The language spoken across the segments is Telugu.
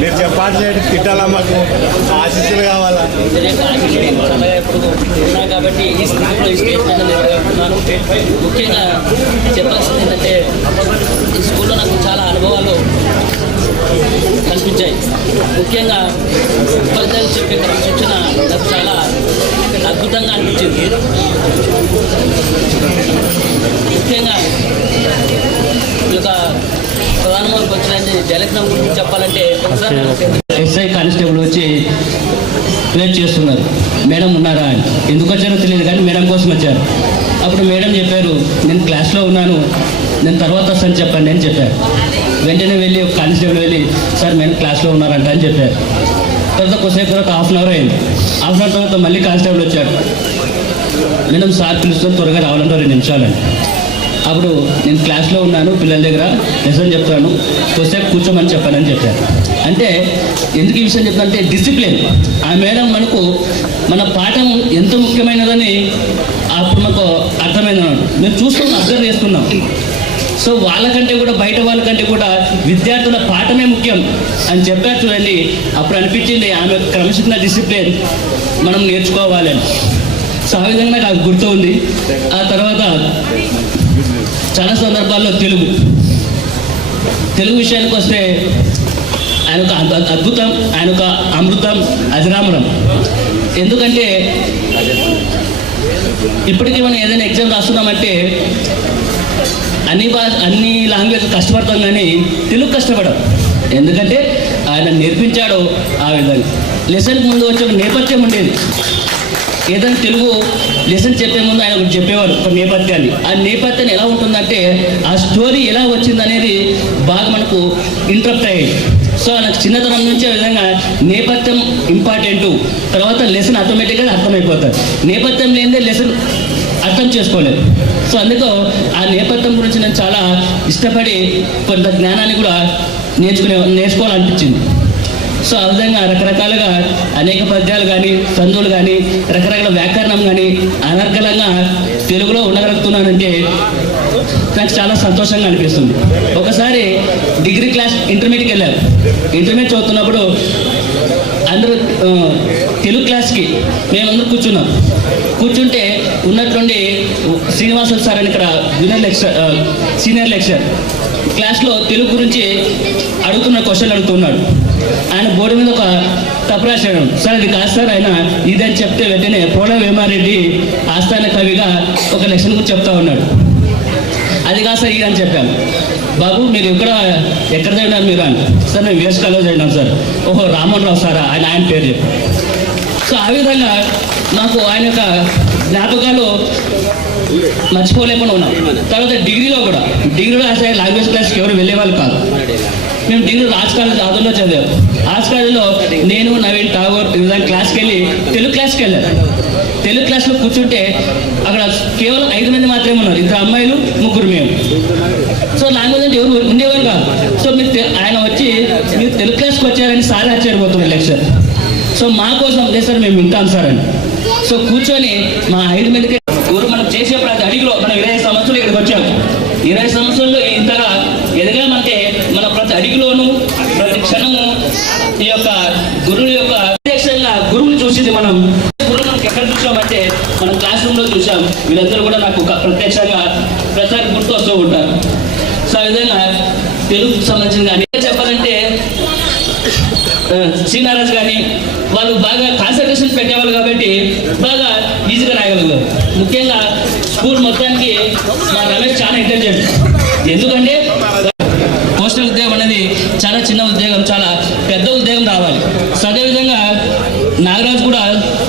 మీరు చెప్పాల్సిన తిట్టాలా, మాకు ఆశీస్సులు కావాలా కాబట్టి ఈ స్థితిలో ఈ స్టేజ్ మీద నిలబడుతున్నాను. ముఖ్యంగా చెప్పాల్సింది ఏంటంటే ఈ స్కూల్లో నాకు చాలా అనుభవాలు కనిపించాయి. ముఖ్యంగా ఉపాధ్యాయులు చెప్పే క్రమశిక్షణ నాకు చాలా అద్భుతంగా అనిపించింది. ముఖ్యంగా ఈ యొక్క ప్రధానమంత్రి వచ్చిన జలక్నం గురించి చెప్పాలంటే ఒకసారి ఎస్ఐ కానిస్టేబుల్ వచ్చి వెయిట్ చేస్తున్నారు, మేడం ఉన్నారా అని. ఎందుకు వచ్చారో తెలియదు కానీ మేడం కోసం వచ్చారు. అప్పుడు మేడం చెప్పారు, నేను క్లాస్లో ఉన్నాను, నేను తర్వాత వస్తాను చెప్పండి అని చెప్పారు. వెంటనే వెళ్ళి ఒక కానిస్టేబుల్ వెళ్ళి, సార్ మేడం క్లాస్లో ఉన్నారంట అని చెప్పారు. తర్వాత కొద్దిసేపు తర్వాత హాఫ్ అన్ అవర్ అయింది. హాఫ్ అన్ అవర్ తర్వాత మళ్ళీ కానిస్టేబుల్ వచ్చారు, మేడం సార్ పిలుస్తాను త్వరగా రావాలంటే 2 నిమిషాలని. అప్పుడు నేను క్లాస్లో ఉన్నాను, పిల్లల దగ్గర లెసన్ చెప్తాను, కొద్దిసేపు కూర్చోమని చెప్పానని చెప్పారు. అంటే ఎందుకు ఈ విషయం చెప్తానంటే డిసిప్లిన్. ఆ మేడం మనకు మన పాఠం ఎంత ముఖ్యమైనదని అప్పుడు మాకు అర్థమైందన్నాడు. మేము చూస్తున్నాం, అబ్జర్వ్ చేస్తున్నాం. సో వాళ్ళకంటే కూడా బయట వాళ్ళకంటే కూడా విద్యార్థుల పాఠమే ముఖ్యం అని చెప్పారు చూడండి. అప్పుడు అనిపించింది ఆమె క్రమశిక్షణ డిసిప్లిన్ మనం నేర్చుకోవాలని. సో ఆ విధంగా నాకు గుర్తు ఉంది. ఆ తర్వాత చాలా సందర్భాల్లో తెలుగు విషయానికి వస్తే ఆయన ఒక అద్భుతం, ఆయన ఒక అమృతం, అజరామరం. ఎందుకంటే ఇప్పటికీ మనం ఏదైనా ఎగ్జామ్ రాస్తున్నామంటే అన్ని లాంగ్వేజ్ కష్టపడతాం కానీ తెలుగు కష్టపడం. ఎందుకంటే ఆయన నేర్పించాడు ఆ విధంగా. లెసన్కి ముందు వచ్చే ఒక నేపథ్యం ఉండేది. ఏదైనా తెలుగు లెసన్ చెప్పే ముందు ఆయన ఒకటి చెప్పేవారు, ఒక నేపథ్యాన్ని. ఆ నేపథ్యం ఎలా ఉంటుందంటే ఆ స్టోరీ ఎలా వచ్చిందనేది బాగా మనకు ఇంటరప్ట్ అయ్యేది. సో నాకు చిన్నతనం నుంచి ఆ విధంగా నేపథ్యం ఇంపార్టెంటు, తర్వాత లెసన్ ఆటోమేటిక్గా అర్థమైపోతుంది. నేపథ్యం లేనిదే లెసన్ అర్థం చేసుకోలేదు. సో అందుకు ఆ నేపథ్యం గురించి నేను చాలా ఇష్టపడి కొంత జ్ఞానాన్ని కూడా నేర్చుకోవాలనిపించింది. సో ఆ విధంగా రకరకాలుగా అనేక పద్యాలు కానీ, సందులు కానీ, రకరకాల వ్యాకరణం కానీ అనర్గళంగా తెలుగులో ఉండగలుగుతున్నానంటే నాకు చాలా సంతోషంగా అనిపిస్తుంది. ఒకసారి డిగ్రీ క్లాస్ ఇంటర్మీడియట్కి వెళ్ళారు. ఇంటర్మీడియట్ చదువుతున్నప్పుడు అందరూ తెలుగు క్లాస్కి మేమందరూ కూర్చుంటే ఉన్నట్లుండి శ్రీనివాసులు సార్ అని ఇక్కడ సీనియర్ లెక్చరర్ క్లాస్లో తెలుగు గురించి క్వశ్చన్ అడుగుతున్నాడు. ఆయన బోర్డు మీద ఒక తప్పు రాశాడు. సార్ ఇది కాదు సార్, ఆయన ఇదని చెప్తే వెంటనే ప్రోడ వేమారెడ్డి ఆస్థాన కవిగా ఒక లెసన్ గురించి చెప్తా ఉన్నాడు. అది కాదు సార్ ఇది అని చెప్పాను. బాబు మీరు ఎక్కడ చదివినారు మీరు అని. సార్ మేము వేస్ట్ కాలేజ్ చదివినాం సార్. ఓహో రామన్ రావు సారా, ఆయన పేరు చెప్పి. సో ఆ విధంగా నాకు ఆయన యొక్క జ్ఞాపకాలు మర్చిపోలేకుండా ఉన్నాం. తర్వాత డిగ్రీలో అసలు లాంగ్వేజ్ క్లాస్కి ఎవరు వెళ్ళేవాళ్ళు కాదు. మేము డిగ్రీ రాజ్ కాలేజ్ ఆదుల్లో చదివాము. రాజ్ కాలేజ్లో నేను, నవీన్ ఠాగూర్ ఈ విధంగా క్లాస్కి వెళ్ళి తెలుగు క్లాస్కి వెళ్ళాను. తెలుగు క్లాస్లో కూర్చుంటే అక్కడ కేవలం 5 మంది మాత్రమే ఉన్నారు, 2 అమ్మాయిలు 3 మేము. సో లాంగ్వేజ్ అంటే ఎవరు ఉండేవారు కాదు. సో ఆయన వచ్చి మీరు తెలుగు క్లాస్కి వచ్చారని సార్ ఆశ్చర్యపోతున్నారు లెక్చర్. సో మా కోసం లేదు సార్ మేము వింటాం సార్ అని. సో కూర్చొని మా 5 మందికి మనం చేసే ప్రతి అడిగిలో మనం 20 సంవత్సరాలు ఇక్కడికి వచ్చాము. 20 సంవత్సరాల్లో ఇంతగా ఎదగామంటే మన ప్రతి అడిగిలోనూ ప్రతి క్షణము ఈ యొక్క గురువు యొక్క గురువుని చూసింది. గురువు మనకి ఎక్కడ చూసామంటే మనం క్లాస్ రూమ్లో చూసాం. వీళ్ళందరూ కూడా నాకు ప్రత్యక్షంగా ప్రతిసారి గుర్తు వస్తూ ఉంటారు. సో ఆ విధంగా తెలుగుకు సంబంధించిన కానీ చెప్పాలంటే శ్రీనారాజ్ కానీ వాళ్ళు బాగా కాన్సన్ట్రేషన్ పెట్టేవాళ్ళు కాబట్టి బాగా ఈజీగా రాయగలుగుతారు. ముఖ్యంగా స్కూల్ మొత్తానికి మా రమేష్ చాలా ఇంటెలిజెంట్. ఎందుకంటే పోస్టల్ ఉద్యోగం అనేది చాలా చిన్న ఉద్యోగం, చాలా పెద్ద ఉద్యోగం రావాలి. సో అదేవిధంగా నాగరాజ్ కూడా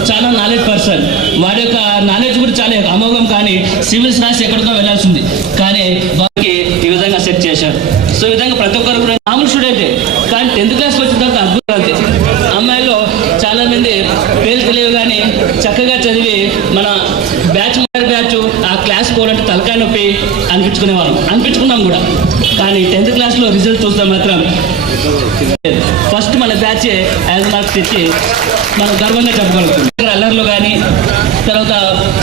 చాలా నాలెడ్జ్ పర్సన్. వారి యొక్క నాలెడ్జ్ కూడా చాలా అమోఘం. కానీ సివిల్స్ రాసి ఎక్కడికో వెళ్ళాల్సింది, కానీ వారికి ఈ విధంగా సెట్ చేశారు. సో ఈ విధంగా ప్రతి ఒక్కరు కూడా మామూలు స్టూడెంటే, కానీ 10th క్లాస్కి వచ్చిన తర్వాత అద్భుతాలు. అమ్మాయిల్లో చాలా మంది పేరు తెలియవు కానీ చక్కగా చదివి మన బ్యాచ్ ఆ క్లాస్ పోవాలంటే తలకాయ నొప్పి అనిపించుకున్నాం కూడా. కానీ 10th క్లాస్లో రిజల్ట్ చూస్తే మాత్రం ఫస్ట్ మన బ్యాచ్ 5 మార్క్స్ తెచ్చి మనం గర్వంగా చెప్పగలుగుతాం. అల్లర్లు కానీ తర్వాత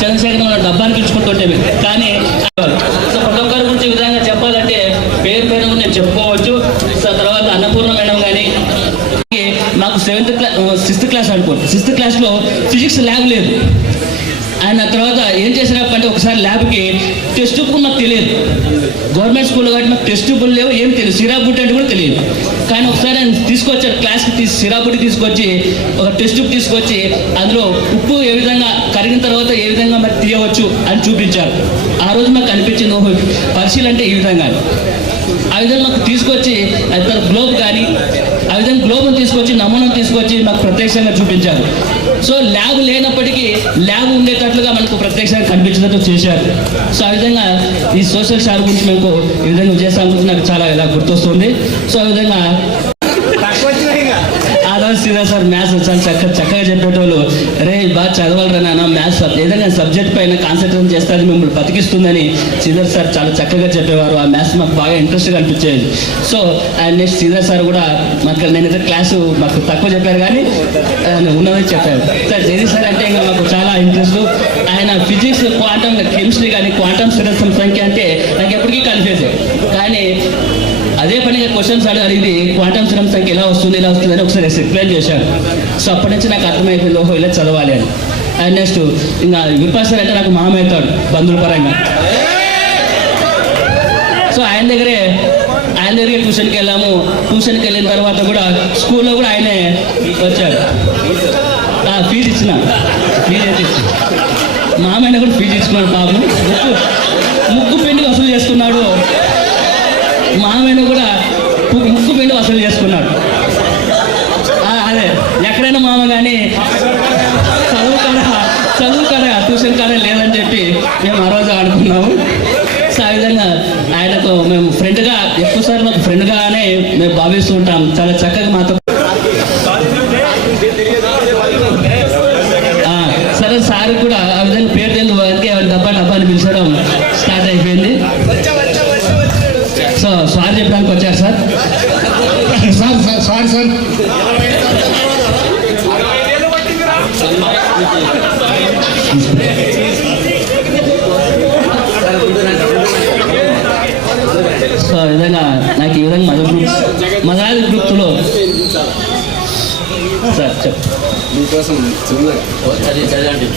చంద్రశేఖర్ మన డబ్బాని పిలుచుకుంటుంటే కానీ సో ప్రతి ఒక్కరి గురించి ఈ విధంగా చెప్పాలంటే పేరు నేను చెప్పుకోవచ్చు. సో తర్వాత అన్నపూర్ణ మేడం కానీ సిక్స్త్ క్లాస్ అనుకోండి. 6th క్లాస్లో ఫిజిక్స్ ల్యాబ్ లేదు. ఆయన తర్వాత ఏం చేసినప్పుడు ఒకసారి ల్యాబ్కి టెస్ట్ బుక్ నాకు తెలియదు. గవర్నమెంట్ స్కూల్లో కాబట్టి నాకు టెస్ట్ బుక్ లేవు, ఏం తెలియదు. సిరాప్ బుట్ అంటే కూడా తెలియదు. కానీ ఒకసారి ఆయన తీసుకొచ్చారు క్లాస్కి, సిరాప్ బుట్ తీసుకొచ్చి ఒక టెస్ట్ బుక్ తీసుకొచ్చి అందులో ఉప్పు ఏ విధంగా కరిగిన తర్వాత ఏ విధంగా మరి తీయవచ్చు అని చూపించారు. ఆ రోజు మాకు అనిపించింది, ఓహో పరిశీలన అంటే ఈ విధంగా. ఆ విధంగా మాకు తీసుకొచ్చి అది గ్లోబ్ కానీ ఆ విధంగా గ్లోబ్ని తీసుకొచ్చి నమూనాను తీసుకొచ్చి మాకు ప్రత్యక్షంగా చూపించారు. సో ల్యాబ్ లేనప్పటికీ ల్యాబ్ ఉండేటట్లుగా మనకు ప్రత్యక్షంగా కనిపించేటట్టు చేశారు. సో ఆ విధంగా ఈ సోషల్ షార్ గురించి మనకు ఈ విధంగా చేసాం గురించి నాకు చాలా ఇలా గుర్తొస్తుంది. సో ఆ విధంగా ఆదాం శ్రీధర్ సార్ మ్యాథ్స్ చాలా చక్కగా చెప్పేటోళ్ళు, రే బాగా చదవాలరా నాన్న, మ్యాథ్స్ ఏదైనా సబ్జెక్ట్ పైన కాన్సన్ట్రేట్ చేస్తే అది మిమ్మల్ని బతికిస్తుందని శ్రీధర్ సార్ చాలా చక్కగా చెప్పేవారు. ఆ మ్యాథ్స్ మాకు బాగా ఇంట్రెస్ట్గా అనిపించేది. So and next Sridhar sir కూడా మాకు నేనైతే క్లాసు మాకు తక్కువ చెప్పారు కానీ ఉన్నదని చెప్పారు. సార్ జగదీష్ సార్ అంటే ఇంకా మాకు చాలా ఇంట్రెస్ట్. ఆయన ఫిజిక్స్, క్వాంటమ్ కెమిస్ట్రీ కానీ క్వాంటమ్ స్థిరత్వం సంఖ్య అంటే నాకు ఎప్పటికీ కన్ఫ్యూజ్. కానీ అదే పనిగా క్వశ్చన్స్ అడిగింది క్వాంటమ్ స్థిరం సంఖ్య ఎలా వస్తుంది అని ఒకసారి ఎక్స్ప్లెయిన్ చేశారు. సో అప్పటి నుంచి నాకు అర్థమైపోయింది, ఓహో ఇలా చదవాలి అని. అండ్ నెక్స్ట్ ఇంకా విపాసర్ అంటే నాకు మామవుతాడు బంధువుల పరంగా. సో ఆయన దగ్గరే ట్యూషన్కి వెళ్ళాము. ట్యూషన్కి వెళ్ళిన తర్వాత కూడా స్కూల్లో కూడా ఆయనే వచ్చాడు. ఫీజు ఇచ్చిన అయితే మామయ్య కూడా ఫీజు ఇచ్చుకున్నాడు. పాపం ముక్కు పిండి వసూలు చేసుకున్నాడు. మామయ్య కూడా ముక్కు పిండి వసూలు చేసుకున్నాడు. అదే ఎక్కడైనా మామ కానీ చదువు కాడ ట్యూషన్ కాడ లేదని చెప్పి మేము ఆ రోజు ఆడుకున్నాము. సో ఆ విధంగా ఆయనకు మేము ఫ్రెండ్గా ఎక్కువసార్లు మాకు ఫ్రెండ్గానే మేము భావిస్తూ ఉంటాం. చాలా చక్కగా మాతో సరే సార్ కూడా ఆ విధంగా పేరు తెలియదు వారికి డబ్బాని పిలిచడం స్టార్ట్ అయిపోయింది. సో సార్ చెప్పడానికి వచ్చారు సార్. Sorry sir. సో ఆ విధంగా నాకు ఈ విధంగా మదరాది గ్రూప్లో సార్ చెప్పు మీకోసం చదివండి.